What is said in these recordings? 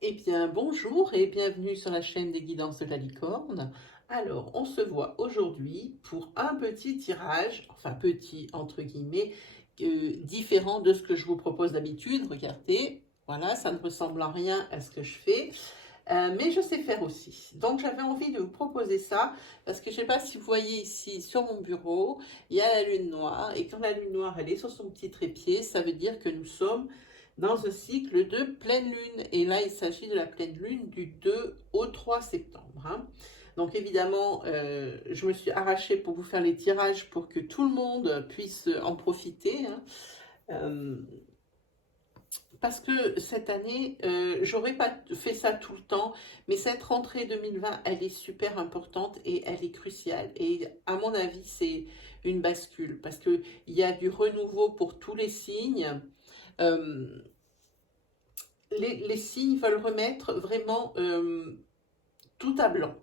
Eh bien, bonjour et bienvenue sur la chaîne des guidances de la licorne. Alors, on se voit aujourd'hui pour un petit tirage, enfin petit entre guillemets, différent de ce que je vous propose d'habitude. Regardez, voilà, ça ne ressemble en rien à ce que je fais, mais je sais faire aussi. Donc, j'avais envie de vous proposer ça parce que je ne sais pas si vous voyez ici sur mon bureau, il y a la lune noire et quand la lune noire elle est sur son petit trépied, ça veut dire que nous sommes dans un cycle de pleine lune. Et là, il s'agit de la pleine lune du 2 au 3 septembre. Hein. Donc évidemment, je me suis arrachée pour vous faire les tirages pour que tout le monde puisse en profiter. Hein. Euh, parce que cette année, j'aurais pas fait ça tout le temps, mais cette rentrée 2020, elle est super importante et elle est cruciale. Et à mon avis, c'est une bascule parce qu'il y a du renouveau pour tous les signes. Euh, les signes veulent remettre vraiment tout à blanc.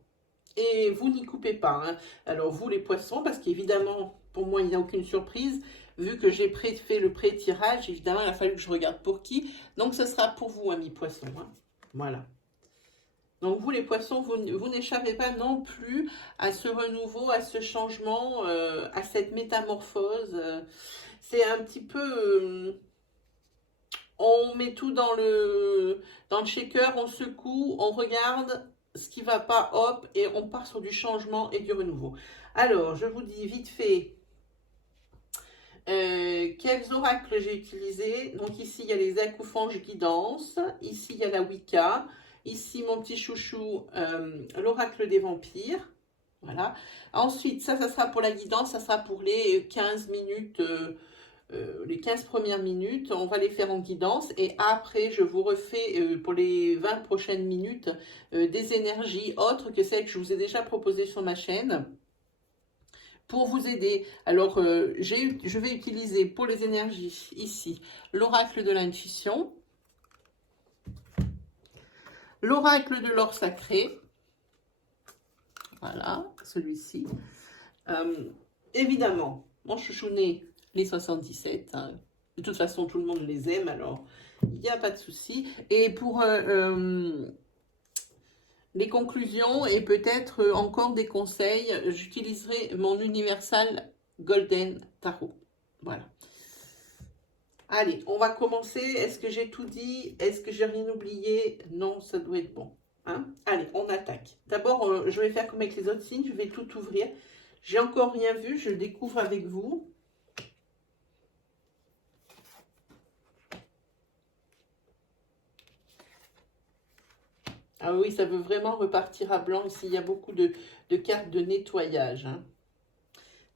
Et vous n'y coupez pas. Hein. Alors vous les poissons, parce qu'évidemment, pour moi, il n'y a aucune surprise. Vu que j'ai fait le pré-tirage, évidemment, il a fallu que je regarde pour qui. Donc ce sera pour vous, amis poissons. Hein. Voilà. Donc vous les poissons, vous n'échappez pas non plus à ce renouveau, à ce changement, à cette métamorphose. C'est un petit peu... on met tout dans le shaker, on secoue, on regarde ce qui ne va pas, hop, et on part sur du changement et du renouveau. Alors, je vous dis vite fait quels oracles j'ai utilisés. Donc ici, il y a les acouphonges guidance, ici, il y a la Wicca, ici, mon petit chouchou, l'oracle des vampires. Voilà. Ensuite, ça sera pour la guidance, ça sera pour les 15 minutes les 15 premières minutes, on va les faire en guidance et après je vous refais pour les 20 prochaines minutes des énergies autres que celles que je vous ai déjà proposées sur ma chaîne pour vous aider. Alors je vais utiliser pour les énergies ici l'oracle de l'intuition, l'oracle de l'or sacré, voilà celui-ci. Euh, Évidemment, mon chouchounet, les 77. Hein. De toute façon, tout le monde les aime, alors il n'y a pas de souci. Et pour les conclusions et peut-être encore des conseils, j'utiliserai mon Universal Golden Tarot. Voilà. Allez, on va commencer. Est-ce que j'ai tout dit? Est-ce que j'ai rien oublié? Non, ça doit être bon. Hein. Allez, on attaque. D'abord, je vais faire comme avec les autres signes. Je vais tout ouvrir. J'ai encore rien vu. Je découvre avec vous. Ah oui, ça veut vraiment repartir à blanc. Ici, il y a beaucoup de cartes de nettoyage. Hein.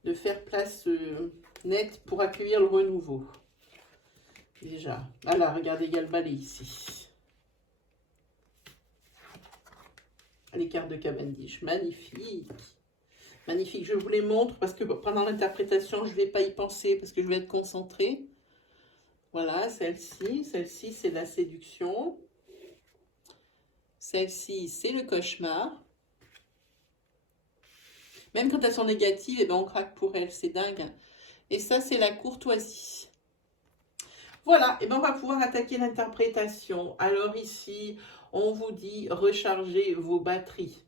De faire place nette pour accueillir le renouveau. Déjà. Voilà, regardez, il y a le balai ici. Les cartes de Cavendish. Magnifique. Magnifique. Je vous les montre parce que pendant l'interprétation, je ne vais pas y penser parce que je vais être concentrée. Voilà, celle-ci. Celle-ci, c'est la séduction. Celle-ci, c'est le cauchemar. Même quand elles sont négatives, eh ben on craque pour elles. C'est dingue. Et ça, c'est la courtoisie. Voilà, et ben on va pouvoir attaquer l'interprétation. Alors ici, on vous dit recharger vos batteries.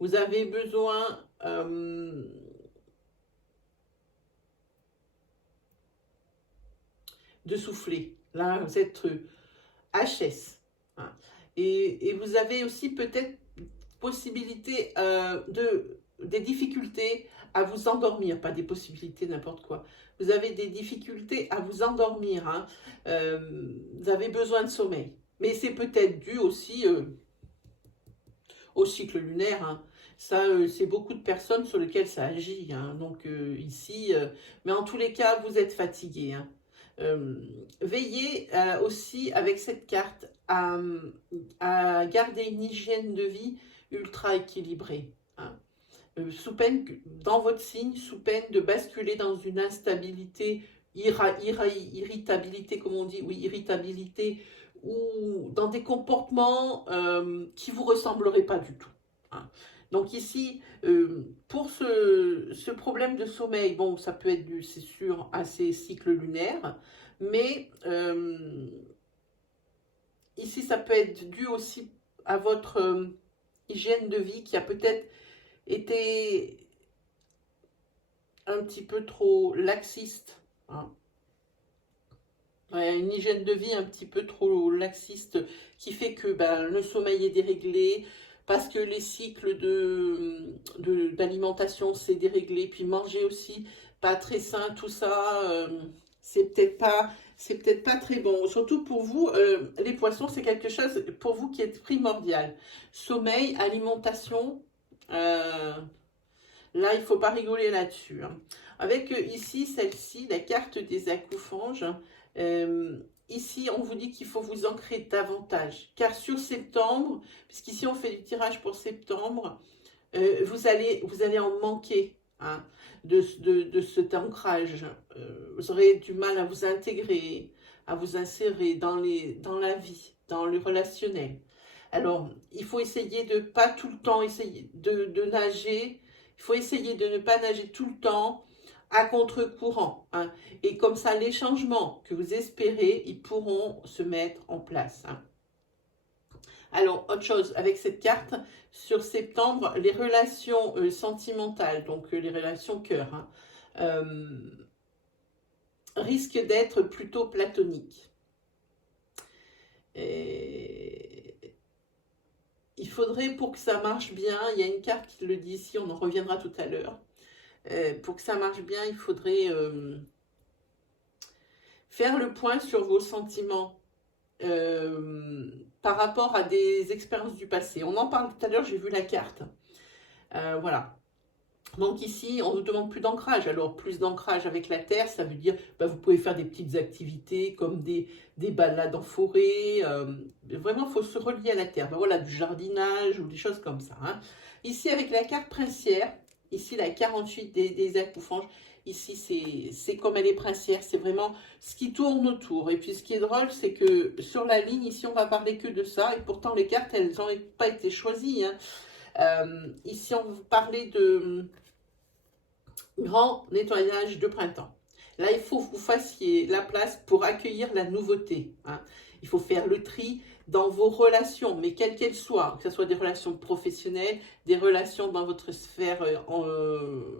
Vous avez besoin de souffler. Là, vous êtes HS. Hein. Et vous avez aussi peut-être possibilité des difficultés à vous endormir, pas des possibilités n'importe quoi. Vous avez des difficultés à vous endormir. Hein. Vous avez besoin de sommeil. Mais c'est peut-être dû aussi au cycle lunaire. Hein. Ça, c'est beaucoup de personnes sur lesquelles ça agit. Hein. Donc ici, mais en tous les cas, vous êtes fatigué. Hein. Veillez aussi avec cette carte à garder une hygiène de vie ultra équilibrée. Hein. Sous peine, dans votre signe, sous peine de basculer dans une instabilité, irritabilité, comme on dit, oui, irritabilité, ou dans des comportements qui ne vous ressembleraient pas du tout. Hein. Donc ici, pour ce problème de sommeil, bon, ça peut être dû, c'est sûr, à ces cycles lunaires, mais ici, ça peut être dû aussi à votre hygiène de vie qui a peut-être été un petit peu trop laxiste, hein. Ouais, une hygiène de vie un petit peu trop laxiste qui fait que ben, le sommeil est déréglé, parce que les cycles d'alimentation c'est déréglé, puis manger aussi pas très sain, tout ça, c'est peut-être pas très bon. Surtout pour vous, les poissons, c'est quelque chose pour vous qui est primordial. Sommeil, alimentation, euh, là, il faut pas rigoler là-dessus, hein. Avec ici, celle-ci, la carte des accouphanges, euh, ici, on vous dit qu'il faut vous ancrer davantage. Car sur septembre, puisqu'ici on fait du tirage pour septembre, vous allez en manquer, hein, de cet ancrage. Vous aurez du mal à vous intégrer, à vous insérer dans la vie, dans le relationnel. Alors, il faut essayer de pas tout le temps essayer de nager. Il faut essayer de ne pas nager tout le temps à contre-courant, hein. Et comme ça, les changements que vous espérez, ils pourront se mettre en place, hein. Alors, autre chose, avec cette carte, sur septembre, les relations sentimentales, donc les relations cœur, hein, euh, risquent d'être plutôt platoniques. Et il faudrait, pour que ça marche bien, il y a une carte qui le dit ici, on en reviendra tout à l'heure. Pour que ça marche bien, il faudrait faire le point sur vos sentiments par rapport à des expériences du passé. On en parle tout à l'heure, j'ai vu la carte. Voilà. Donc ici, on ne demande plus d'ancrage. Alors, plus d'ancrage avec la terre, ça veut dire bah, vous pouvez faire des petites activités comme des balades en forêt. Vraiment, il faut se relier à la terre. Ben, voilà, du jardinage ou des choses comme ça, hein. Ici, avec la carte princière, ici la 48 des accouphanges, ici c'est comme elle est princière, c'est vraiment ce qui tourne autour. Et puis ce qui est drôle, c'est que sur la ligne, ici, on va parler que de ça. Et pourtant, les cartes, elles n'ont pas été choisies, hein. Ici, on vous parlait de grand nettoyage de printemps. Là, il faut que vous fassiez la place pour accueillir la nouveauté, hein. Il faut faire le tri dans vos relations, mais quelles qu'elles soient, que ce soit des relations professionnelles, des relations dans votre sphère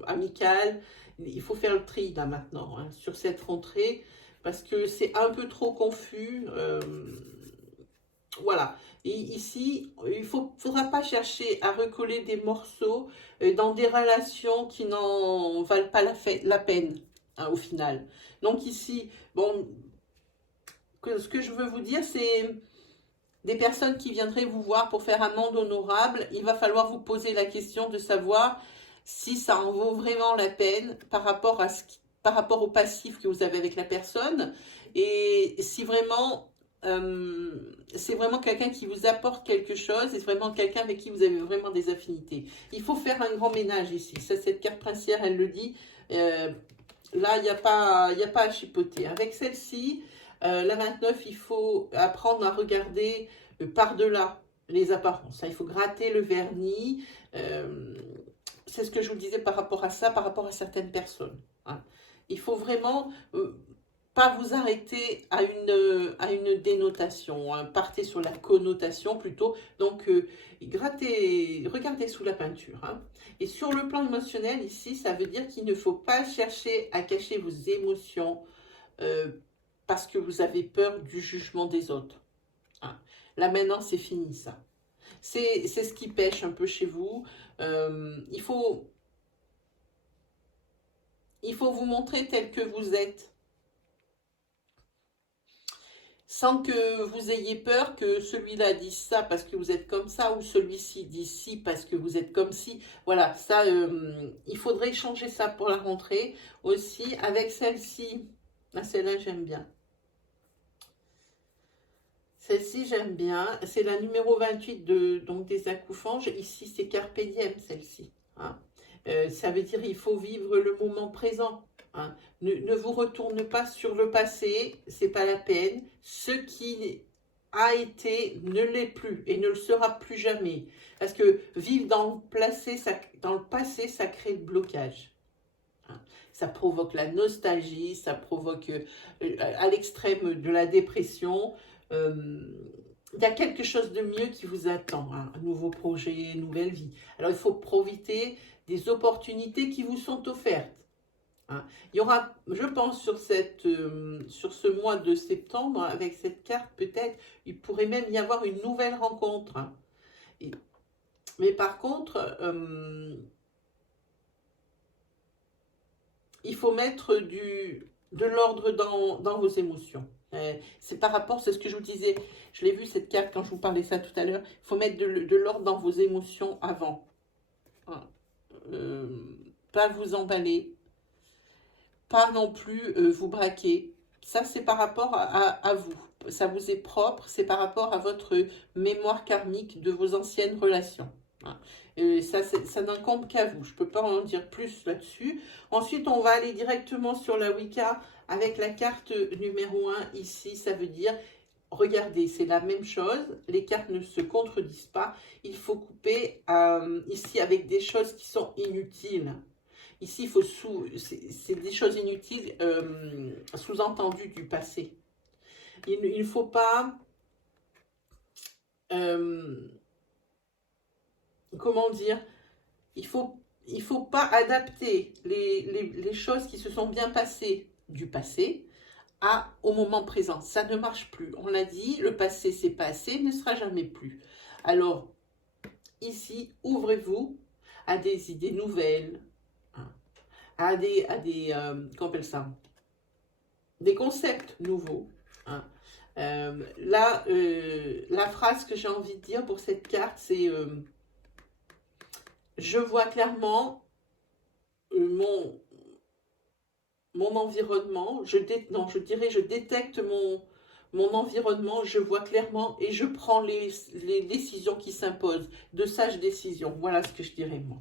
amicale. Il faut faire le tri là maintenant, hein, sur cette rentrée, parce que c'est un peu trop confus. Voilà. Et ici, il ne faudra pas chercher à recoller des morceaux dans des relations qui n'en valent pas la peine, hein, au final. Donc ici, bon, ce que je veux vous dire, c'est des personnes qui viendraient vous voir pour faire amende honorable. Il va falloir vous poser la question de savoir si ça en vaut vraiment la peine par rapport au passif que vous avez avec la personne, et si vraiment c'est vraiment quelqu'un qui vous apporte quelque chose, et c'est vraiment quelqu'un avec qui vous avez vraiment des affinités. Il faut faire un grand ménage ici. Ça, cette carte princière, elle le dit. Euh, Là, il y a pas à chipoter. Avec celle-ci, la 29, il faut apprendre à regarder par-delà les apparences. Il faut gratter le vernis. Euh, c'est ce que je vous disais par rapport à ça, par rapport à certaines personnes, hein. Il faut vraiment pas vous arrêter à une dénotation, hein. Partez sur la connotation plutôt. Donc, grattez, regardez sous la peinture, hein. Et sur le plan émotionnel, ici, ça veut dire qu'il ne faut pas chercher à cacher vos émotions euh, parce que vous avez peur du jugement des autres, hein. Là maintenant, c'est fini ça. C'est ce qui pêche un peu chez vous. Il faut vous montrer tel que vous êtes, sans que vous ayez peur que celui-là dise ça parce que vous êtes comme ça, ou celui-ci dise ci parce que vous êtes comme ci. Voilà, ça, il faudrait changer ça pour la rentrée. Aussi, avec celle-ci, ah, celle-là j'aime bien. Celle-ci j'aime bien. C'est la numéro 28 donc des accouphanges. Ici, c'est Carpe Diem, celle-ci, hein. Ça veut dire il faut vivre le moment présent, hein. Ne vous retourne pas sur le passé, c'est pas la peine. Ce qui a été ne l'est plus et ne le sera plus jamais. Parce que vivre dans le passé, ça crée le blocage, hein. Ça provoque la nostalgie, ça provoque à l'extrême de la dépression. Euh, il y a quelque chose de mieux qui vous attend, hein, un nouveau projet, une nouvelle vie. Alors, il faut profiter des opportunités qui vous sont offertes. Hein. Il y aura, je pense, sur ce mois de septembre, avec cette carte, peut-être, il pourrait même y avoir une nouvelle rencontre. Hein. Mais par contre, il faut mettre de l'ordre dans vos émotions. C'est par rapport, c'est ce que je vous disais, je l'ai vu cette carte quand je vous parlais ça tout à l'heure, il faut mettre de l'ordre dans vos émotions avant. Hein. Euh, Pas vous emballer, pas non plus vous braquer. Ça, c'est par rapport à vous. Ça vous est propre, c'est par rapport à votre mémoire karmique de vos anciennes relations. Hein. Ça n'incombe qu'à vous. Je ne peux pas en dire plus là-dessus. Ensuite, on va aller directement sur la Wicca avec la carte numéro 1. Ici, ça veut dire, regardez, c'est la même chose. Les cartes ne se contredisent pas. Il faut couper ici avec des choses qui sont inutiles. Ici, il faut c'est des choses inutiles, sous-entendues du passé. Il ne faut pas, comment dire, il faut pas adapter les choses qui se sont bien passées du passé au moment présent. Ça ne marche plus. On l'a dit, le passé c'est passé, ne sera jamais plus. Alors, ici, ouvrez-vous à des idées nouvelles, hein, comment on appelle ça, des concepts nouveaux. Hein. Là, la phrase que j'ai envie de dire pour cette carte, c'est je vois clairement mon environnement, non, je dirais je détecte mon environnement, je vois clairement et je prends les décisions qui s'imposent, de sages décisions. Voilà ce que je dirais moi.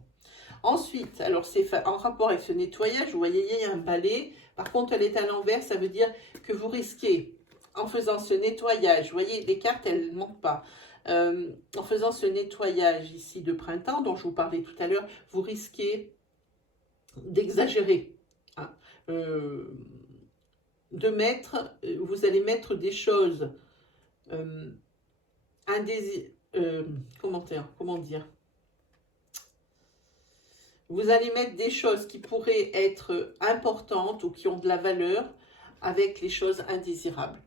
Ensuite, alors c'est en rapport avec ce nettoyage, vous voyez, il y a un balai. Par contre, elle est à l'envers, ça veut dire que vous risquez, en faisant ce nettoyage, vous voyez, les cartes, elles ne mentent pas. En faisant ce nettoyage ici de printemps, dont je vous parlais tout à l'heure, vous risquez d'exagérer. Hein. Vous allez mettre des choses comment dire, vous allez mettre des choses qui pourraient être importantes ou qui ont de la valeur avec les choses indésirables.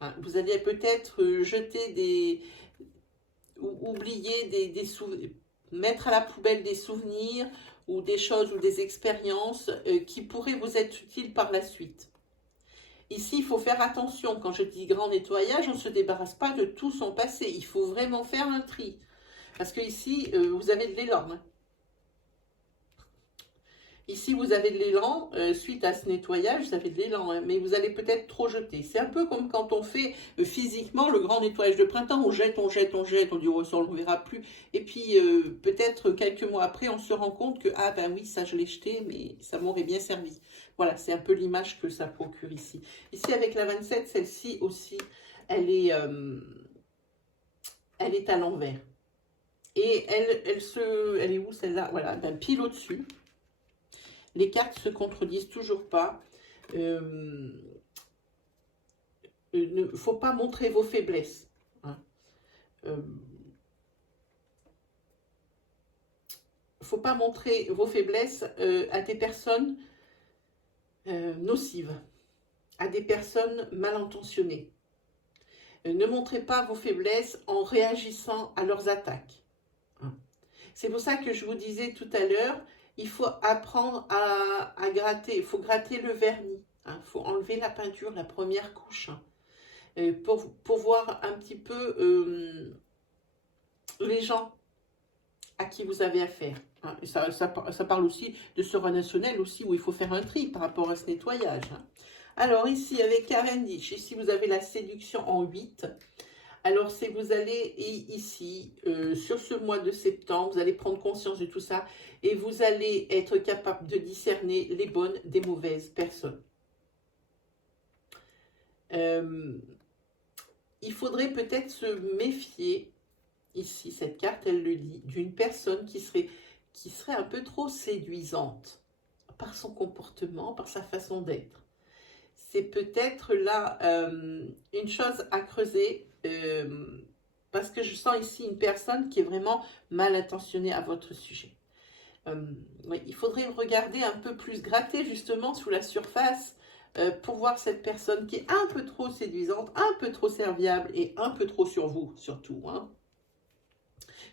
Hein, vous allez peut-être jeter oublier des souvenirs, mettre à la poubelle des souvenirs ou des choses ou des expériences qui pourraient vous être utiles par la suite. Ici, il faut faire attention. Quand je dis grand nettoyage, on ne se débarrasse pas de tout son passé. Il faut vraiment faire un tri. Parce que ici, vous avez de l'élan. Hein. Ici, vous avez de l'élan, suite à ce nettoyage, vous avez de l'élan, hein, mais vous allez peut-être trop jeter. C'est un peu comme quand on fait physiquement le grand nettoyage de printemps, on jette, on jette, on jette, on dit oh, ça on ne le verra plus. Et puis peut-être quelques mois après, on se rend compte que ah ben oui, ça je l'ai jeté, mais ça m'aurait bien servi. Voilà, c'est un peu l'image que ça procure ici. Ici avec la 27, celle-ci aussi, elle est à l'envers. Et elle est où celle-là? Voilà, ben, pile au-dessus. Les cartes ne se contredisent toujours pas. Il ne faut pas montrer vos faiblesses. Hein. Faut pas montrer vos faiblesses à des personnes nocives, à des personnes mal intentionnées. Ne montrez pas vos faiblesses en réagissant à leurs attaques. Hein. C'est pour ça que je vous disais tout à l'heure, il faut apprendre à gratter, il faut gratter le vernis. Il faut enlever la peinture, la première couche, hein, pour voir un petit peu les gens à qui vous avez affaire. Hein. Et ça parle aussi de ce relationnel aussi où il faut faire un tri par rapport à ce nettoyage. Hein. Alors ici, avec Cavendish, ici vous avez la séduction en 8. Alors, c'est vous allez ici, sur ce mois de septembre, vous allez prendre conscience de tout ça et vous allez être capable de discerner les bonnes des mauvaises personnes. Il faudrait peut-être se méfier, ici, cette carte, elle le dit, d'une personne qui serait un peu trop séduisante par son comportement, par sa façon d'être. C'est peut-être là une chose à creuser. parce que je sens ici une personne qui est vraiment mal intentionnée à votre sujet. Oui, il faudrait regarder un peu plus, gratter justement sous la surface pour voir cette personne qui est un peu trop séduisante, un peu trop serviable et un peu trop sur vous surtout. Hein.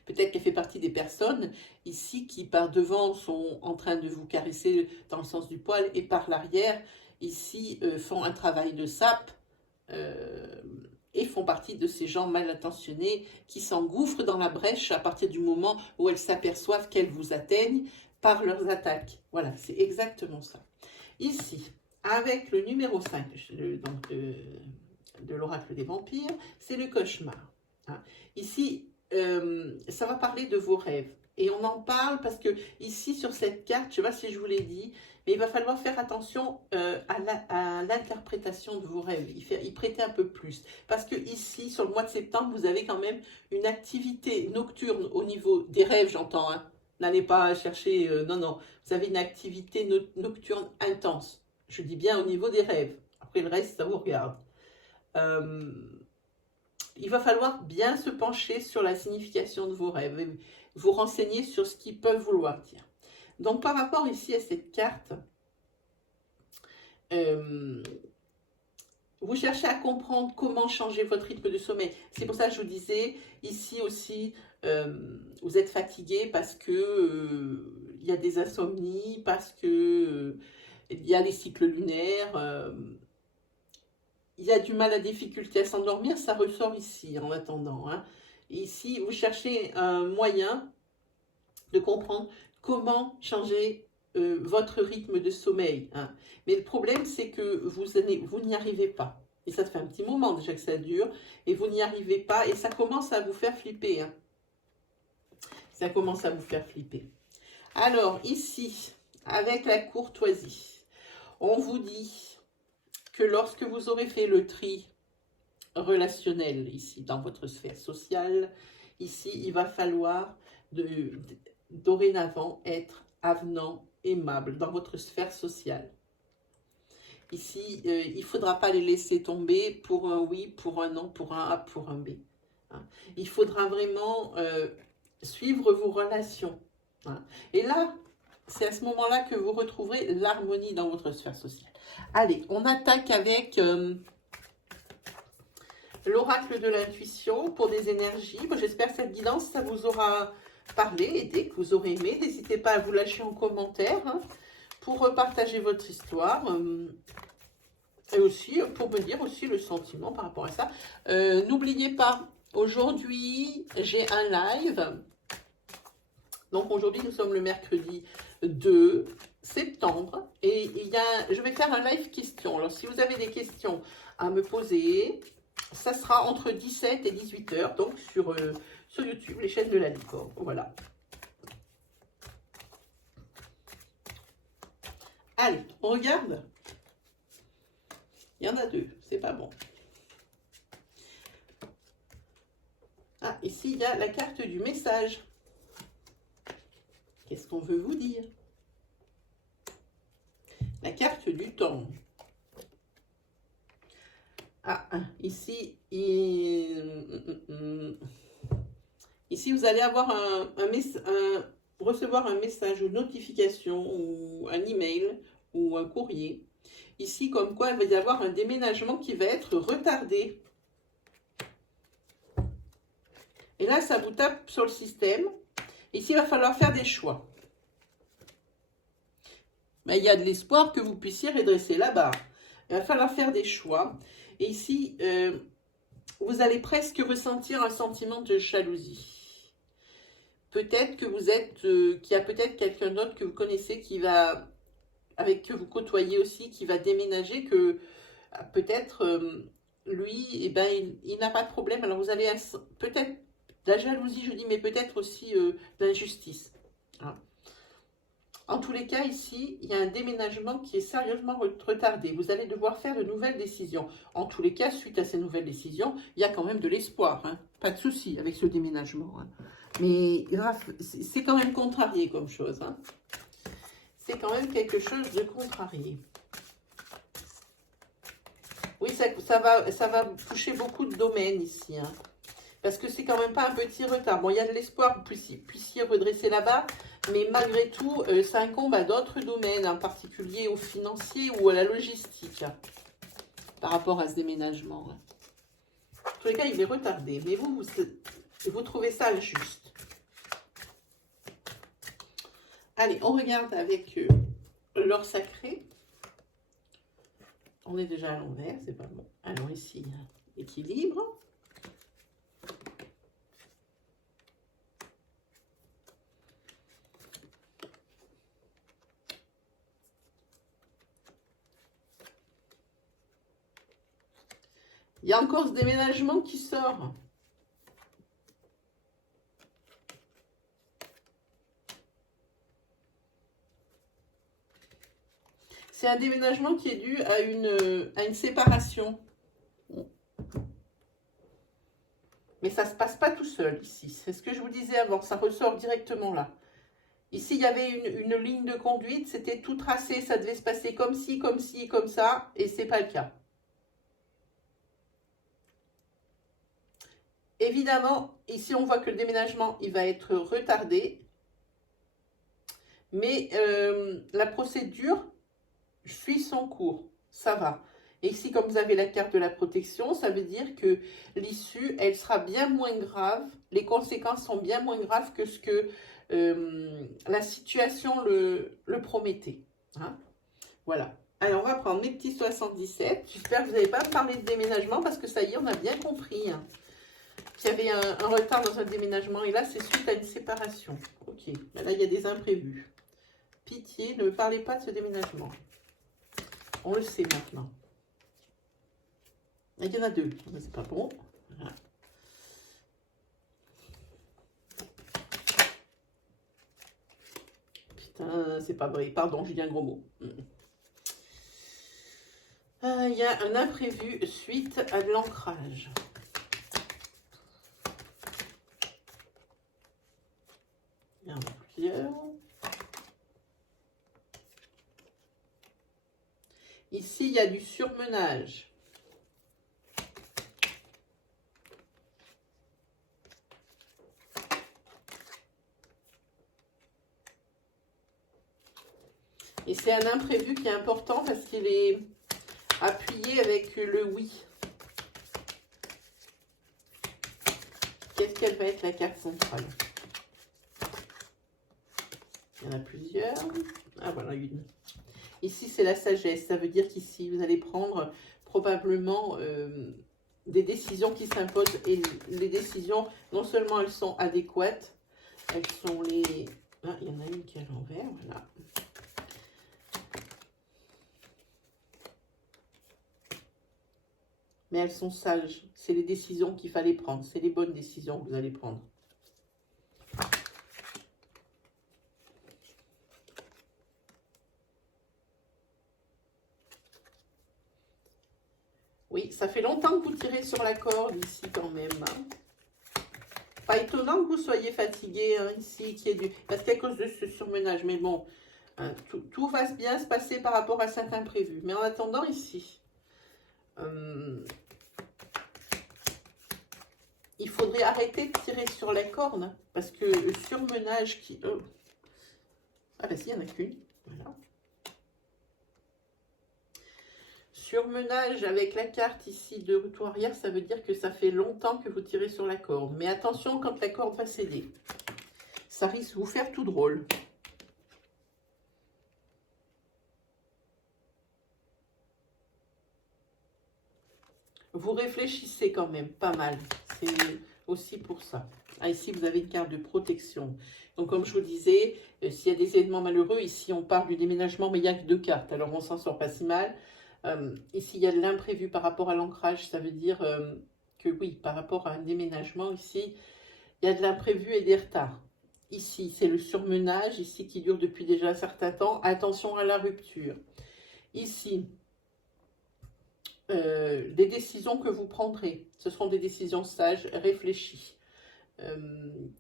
Peut-être qu'elle fait partie des personnes ici qui par devant sont en train de vous caresser dans le sens du poil et par l'arrière ici font un travail de sape et font partie de ces gens mal intentionnés qui s'engouffrent dans la brèche à partir du moment où elles s'aperçoivent qu'elles vous atteignent par leurs attaques. Voilà, c'est exactement ça. Ici, avec le numéro 5 donc de l'oracle des vampires, c'est le cauchemar. Hein. Ici, ça va parler de vos rêves. Et on en parle parce que ici, sur cette carte, je ne sais pas si je vous l'ai dit, mais il va falloir faire attention à l'interprétation de vos rêves, y prêter un peu plus. Parce que ici, sur le mois de septembre, vous avez quand même une activité nocturne au niveau des rêves, j'entends. Hein. N'allez pas chercher, non, non. Vous avez une activité nocturne intense. Je dis bien au niveau des rêves. Après, le reste, ça vous regarde. Il va falloir bien se pencher sur la signification de vos rêves et vous renseigner sur ce qu'ils peuvent vouloir dire. Donc, par rapport ici à cette carte, vous cherchez à comprendre comment changer votre rythme de sommeil. C'est pour ça que je vous disais, ici aussi, vous êtes fatigué parce que il y a des insomnies, parce que il y a les cycles lunaires, il y a du mal à difficulté à s'endormir, ça ressort ici en attendant. Hein. Ici, vous cherchez un moyen de comprendre comment changer votre rythme de sommeil. Hein. Mais le problème, c'est que vous n'y arrivez pas. Et ça fait un petit moment déjà que ça dure, et vous n'y arrivez pas, et ça commence à vous faire flipper. Hein. Ça commence à vous faire flipper. Alors, ici, avec la courtoisie, on vous dit que lorsque vous aurez fait le tri relationnel ici, dans votre sphère sociale, ici, il va falloir dorénavant être avenant, aimable dans votre sphère sociale. Ici, il ne faudra pas les laisser tomber pour un oui, pour un non, pour un A, pour un B. Hein. Il faudra vraiment suivre vos relations. Hein. Et là, c'est à ce moment-là que vous retrouverez l'harmonie dans votre sphère sociale. Allez, on attaque avec l'oracle de l'intuition pour des énergies. J'espère que cette guidance, ça vous aura parlé, aidé, que vous aurez aimé. N'hésitez pas à vous lâcher en commentaire hein, pour partager votre histoire. Et aussi pour me dire aussi le sentiment par rapport à ça. N'oubliez pas, aujourd'hui, j'ai un live. Donc aujourd'hui, nous sommes le mercredi 2 septembre. Et je vais faire un live question. Alors si vous avez des questions à me poser, ça sera entre 17 et 18 heures. Donc sur YouTube, les chaînes de la licorne. Voilà. Allez, on regarde. Il y en a deux, c'est pas bon. Ah, ici, il y a la carte du message. Qu'est-ce qu'on veut vous dire? La carte du temps. Ah, ici, ici vous allez avoir recevoir un message, une notification ou un email ou un courrier. Ici, comme quoi, il va y avoir un déménagement qui va être retardé. Et là, ça vous tape sur le système. Ici, il va falloir faire des choix. Mais il y a de l'espoir que vous puissiez redresser la barre. Il va falloir faire des choix. Et ici, vous allez presque ressentir un sentiment de jalousie. Peut-être que vous êtes, qu'il y a peut-être quelqu'un d'autre que vous connaissez que vous côtoyez aussi, qui va déménager, que peut-être lui, eh ben, il n'a pas de problème. Alors vous avez peut-être de la jalousie, je dis, mais peut-être aussi de l'injustice. Hein. En tous les cas, ici, il y a un déménagement qui est sérieusement retardé. Vous allez devoir faire de nouvelles décisions. En tous les cas, suite à ces nouvelles décisions, il y a quand même de l'espoir. Hein. Pas de souci avec ce déménagement. Hein. Mais c'est quand même contrarié comme chose. Hein. C'est quand même quelque chose de contrarié. Oui, ça va toucher beaucoup de domaines ici, hein. Parce que c'est quand même pas un petit retard. Bon, il y a de l'espoir que vous puissiez redresser la barre, mais malgré tout, ça incombe à d'autres domaines, en particulier au financier ou à la logistique, hein, par rapport à ce déménagement, hein. En tous les cas, il est retardé, mais vous trouvez ça juste. Allez, on regarde avec l'or sacré. On est déjà à l'envers, c'est pas bon. Alors ici, équilibre. Il y a encore ce déménagement qui sort. C'est un déménagement qui est dû à une séparation. Mais ça ne se passe pas tout seul ici. C'est ce que je vous disais avant, ça ressort directement là. Ici, il y avait une ligne de conduite, c'était tout tracé, ça devait se passer comme ci, comme ça, et c'est pas le cas. Évidemment, ici, on voit que le déménagement, il va être retardé. Mais la procédure suit son cours. Ça va. Et ici, comme vous avez la carte de la protection, ça veut dire que l'issue, elle sera bien moins grave. Les conséquences sont bien moins graves que ce que la situation le promettait, hein. Voilà. Alors, on va prendre mes petits 77. J'espère que vous n'avez pas parlé de déménagement parce que ça y est, on a bien compris, hein, qu'il y avait un retard dans un déménagement. Et là, c'est suite à une séparation. Ok. Ben là, il y a des imprévus. Pitié, ne parlez pas de ce déménagement. On le sait maintenant. Il y en a deux. Mais c'est pas bon. Voilà. Putain, c'est pas vrai. Pardon, j'ai dit un gros mot. Il y a un imprévu suite à de l'ancrage. Il y en a plusieurs. Ici, il y a du surmenage. Et c'est un imprévu qui est important parce qu'il est appuyé avec le oui. Qu'est-ce qu'elle va être la carte centrale? Il y en a plusieurs. Ah, voilà une. Ici, c'est la sagesse. Ça veut dire qu'ici, vous allez prendre probablement des décisions qui s'imposent. Et les décisions, non seulement elles sont adéquates, elles sont les... Ah, il y en a une qui est à l'envers, voilà. Mais elles sont sages. C'est les décisions qu'il fallait prendre. C'est les bonnes décisions que vous allez prendre. Oui, ça fait longtemps que vous tirez sur la corde ici quand même, hein. Pas étonnant que vous soyez fatigué, hein, ici, parce qu'à cause de ce surmenage. Mais bon, hein, tout va bien se passer par rapport à cet imprévu. Mais en attendant, ici, il faudrait arrêter de tirer sur la corde, parce que le surmenage qui... Ah bah si, il n'y en a qu'une. Voilà. Surmenage avec la carte ici de retour arrière, ça veut dire que ça fait longtemps que vous tirez sur la corde. Mais attention quand la corde va céder. Ça risque de vous faire tout drôle. Vous réfléchissez quand même pas mal. C'est aussi pour ça. Ah, ici, vous avez une carte de protection. Donc, comme je vous disais, s'il y a des événements malheureux, ici, on parle du déménagement, mais il n'y a que deux cartes. Alors, on s'en sort pas si mal. Ici, il y a de l'imprévu par rapport à l'ancrage. Ça veut dire que oui, par rapport à un déménagement, ici, il y a de l'imprévu et des retards. Ici, c'est le surmenage, ici, qui dure depuis déjà un certain temps. Attention à la rupture. Ici, des décisions que vous prendrez, ce seront des décisions sages, réfléchies,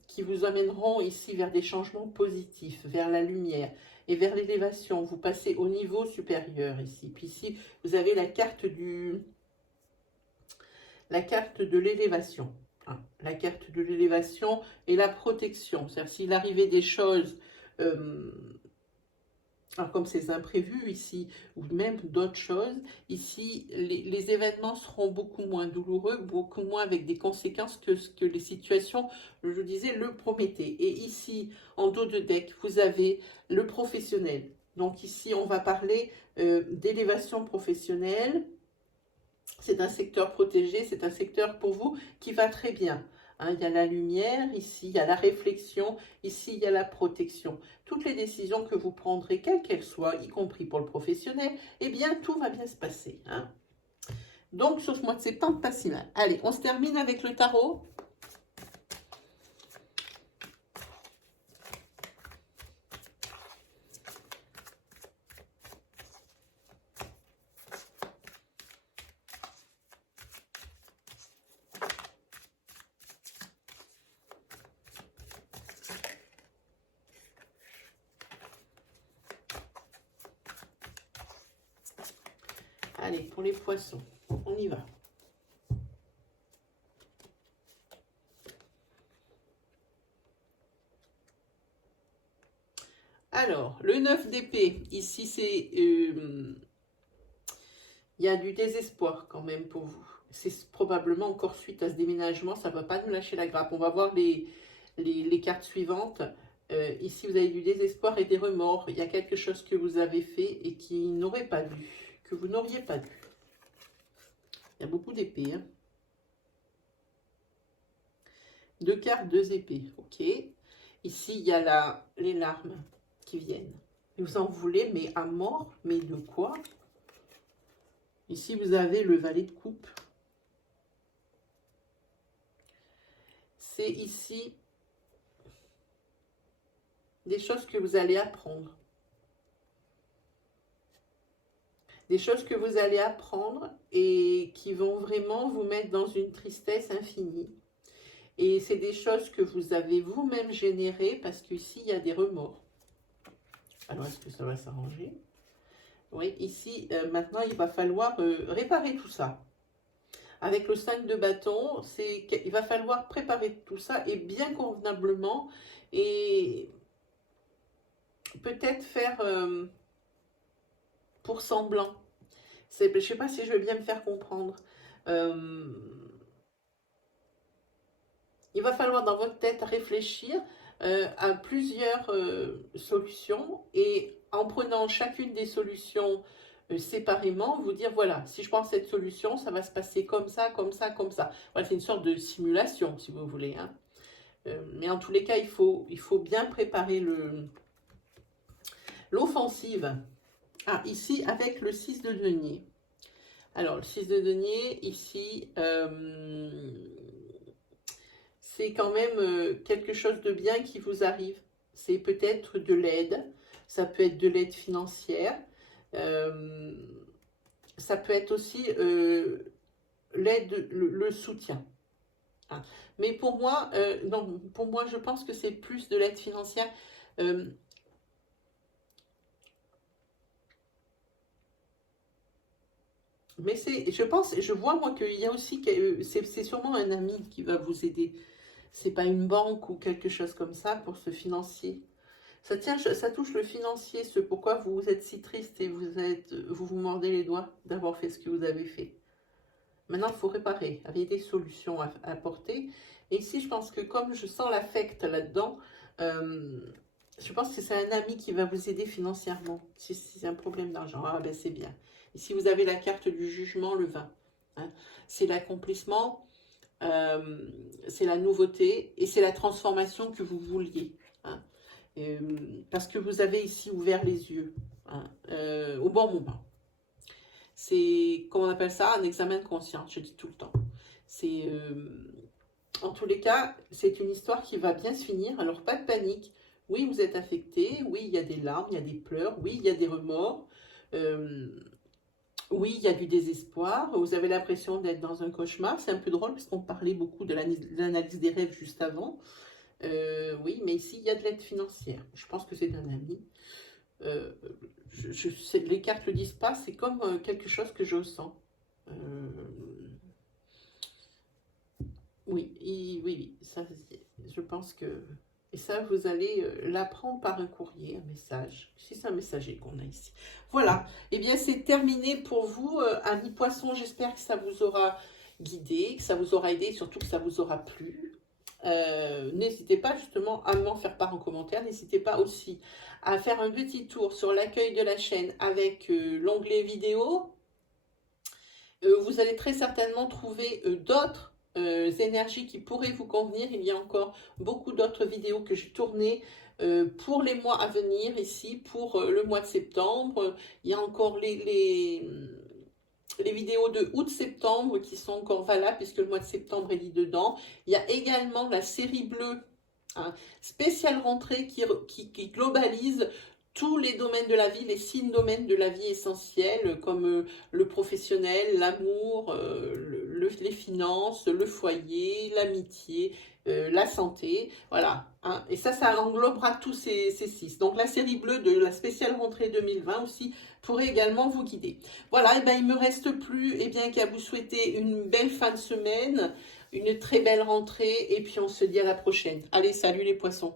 qui vous amèneront ici vers des changements positifs, vers la lumière et vers l'élévation. Vous passez au niveau supérieur ici. Puis ici, vous avez la carte du la carte de l'élévation. Hein. La carte de l'élévation et la protection. C'est-à-dire s'il arrivait des choses, alors comme ces imprévus ici, ou même d'autres choses, ici, les événements seront beaucoup moins douloureux, beaucoup moins avec des conséquences que ce que les situations, je disais, le promettaient. Et ici, en dos de deck, vous avez le professionnel. Donc ici, on va parler d'élévation professionnelle. C'est un secteur protégé, c'est un secteur pour vous qui va très bien. Hein, il y a la lumière, ici il y a la réflexion, ici il y a la protection. Toutes les décisions que vous prendrez, quelles qu'elles soient, y compris pour le professionnel, eh bien tout va bien se passer. Hein. Donc sur ce mois de septembre, pas si mal. Allez, on se termine avec le tarot. Allez, pour les poissons, on y va. Alors, le 9 d'épée, ici c'est... il y a du désespoir quand même pour vous. C'est probablement encore suite à ce déménagement, ça ne va pas nous lâcher la grappe. On va voir les cartes suivantes. Ici, vous avez du désespoir et des remords. Il y a quelque chose que vous avez fait et qui n'aurait pas dû, que vous n'auriez pas dû. Il y a beaucoup d'épées. Hein. Deux cartes, deux épées. Ok. Ici, il y a les larmes qui viennent. Vous en voulez, mais à mort. Mais de quoi? Ici, vous avez le valet de coupe. C'est ici des choses que vous allez apprendre. Des choses que vous allez apprendre et qui vont vraiment vous mettre dans une tristesse infinie. Et c'est des choses que vous avez vous-même générées parce qu'ici, il y a des remords. Alors, est-ce que ça va s'arranger? Oui, ici, maintenant, il va falloir réparer tout ça. Avec le 5 de bâton, il va falloir préparer tout ça et bien convenablement et peut-être faire pour semblant. Je ne sais pas si je vais bien me faire comprendre. Il va falloir dans votre tête réfléchir à plusieurs solutions et en prenant chacune des solutions séparément, vous dire voilà, si je prends cette solution, ça va se passer comme ça, comme ça, comme ça. Voilà, c'est une sorte de simulation si vous voulez. Hein. Mais en tous les cas, il faut bien préparer l'offensive. Ah, ici, avec le 6 de denier. Alors, le 6 de denier, ici, c'est quand même quelque chose de bien qui vous arrive. C'est peut-être de l'aide, ça peut être de l'aide financière, ça peut être aussi l'aide, le soutien. Hein. Mais pour moi, non, pour moi, je pense que c'est plus de l'aide financière. Mais je pense, je vois moi qu'il y a aussi, c'est sûrement un ami qui va vous aider. C'est pas une banque ou quelque chose comme ça pour ce financier. Ça touche le financier, ce pourquoi vous êtes si triste et vous vous mordez les doigts d'avoir fait ce que vous avez fait. Maintenant, il faut réparer. Il y a des solutions à apporter. Et ici, je pense que comme je sens l'affect là-dedans, je pense que c'est un ami qui va vous aider financièrement. Si c'est un problème d'argent, ah ben c'est bien. Ici, vous avez la carte du jugement, le 20. Hein. C'est l'accomplissement, c'est la nouveauté et c'est la transformation que vous vouliez. Hein. Parce que vous avez ici ouvert les yeux hein, au bon moment. C'est, comment on appelle ça, un examen de conscience, je dis tout le temps. C'est, en tous les cas, c'est une histoire qui va bien se finir, alors pas de panique. Oui, vous êtes affecté, oui, il y a des larmes, il y a des pleurs, oui, il y a des remords, oui, il y a du désespoir, vous avez l'impression d'être dans un cauchemar. C'est un peu drôle parce qu'on parlait beaucoup de l'analyse des rêves juste avant. Oui, mais ici, il y a de l'aide financière. Je pense que c'est un ami. Les cartes ne le disent pas, c'est comme quelque chose que je sens. Oui, oui, oui, ça, je pense que... Et ça, vous allez l'apprendre par un courrier, un message. Si c'est un messager qu'on a ici. Voilà, eh bien c'est terminé pour vous, amis poissons. J'espère que ça vous aura guidé, que ça vous aura aidé, surtout que ça vous aura plu. N'hésitez pas justement à m'en faire part en commentaire. N'hésitez pas aussi à faire un petit tour sur l'accueil de la chaîne avec l'onglet vidéo. Vous allez très certainement trouver d'autres énergies qui pourraient vous convenir. Il y a encore beaucoup d'autres vidéos que j'ai tournées pour les mois à venir ici, pour le mois de septembre. Il y a encore les vidéos de août-septembre qui sont encore valables puisque le mois de septembre est dit dedans. Il y a également la série bleue, hein, spéciale rentrée qui globalise tous les domaines de la vie, les 6 domaines de la vie essentiels comme le professionnel, l'amour, les finances, le foyer, l'amitié, la santé, voilà. Hein. Et ça englobera tous ces 6. Donc la série bleue de la spéciale rentrée 2020 aussi pourrait également vous guider. Voilà, et ben, il ne me reste plus qu'à vous souhaiter une belle fin de semaine, une très belle rentrée, et puis on se dit à la prochaine. Allez, salut les poissons!